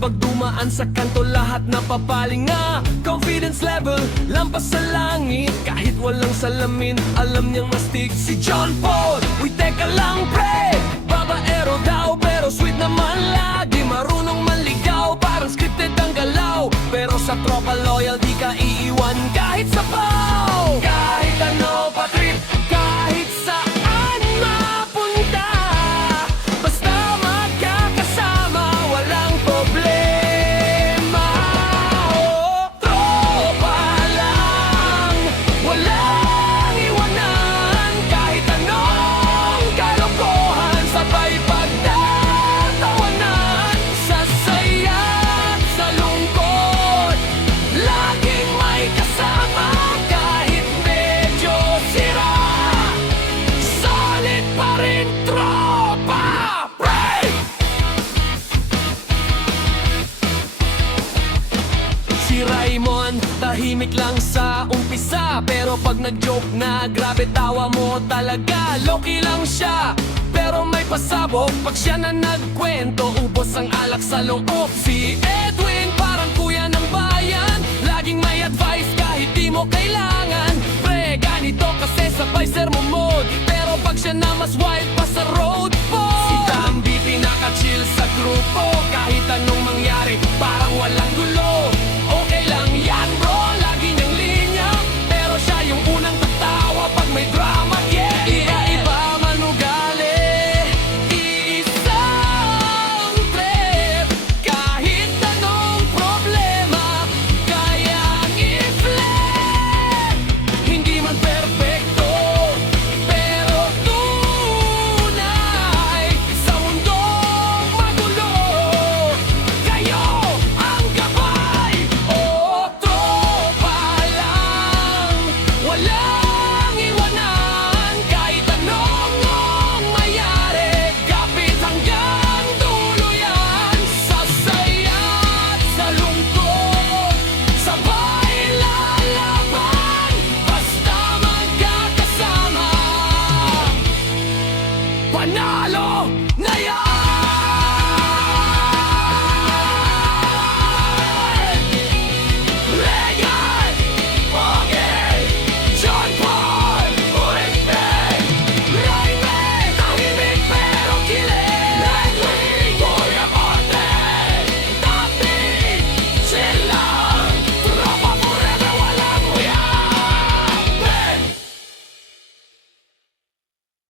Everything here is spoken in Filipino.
pag dumaan sa kanto lahat na papalinga. Confidence level, lampas sa langit. Kahit walang salamin, alam niyang mastig si John Paul. Uy, teka lang pre, babaero daw pero sweet naman lagi. Marunong manligaw, parang scripted ang galaw. Pero sa tropa loyal di ka iiwan kahit sa paw. Kahit ano pa trip, kahit saan mapunta, basta magkakasama, walang problema. Oh, tropa lang, walang iwanan. Kahit anong kalokohan, sabay pagtatawanan. Sa saya at sa lungkot, laging may kasama. Kahit medyo sira, solid pa rin tropa, pre! Si Raymond, tahimik lang sa umpisa, pero pag nag-joke na, grabe tawa mo talaga. Loki lang siya, pero may pasabog. Pag siya na nagkwento, ubos ang alak sa loob. Si Edwin, parang kuya ng bayan, laging may advice kahit di mo kailangan. Pre, ganito kasi sabay sermo mode, pero pag siya na mas wild pa sa road po. Si Tambi, pinaka-chill sa grupo, kahit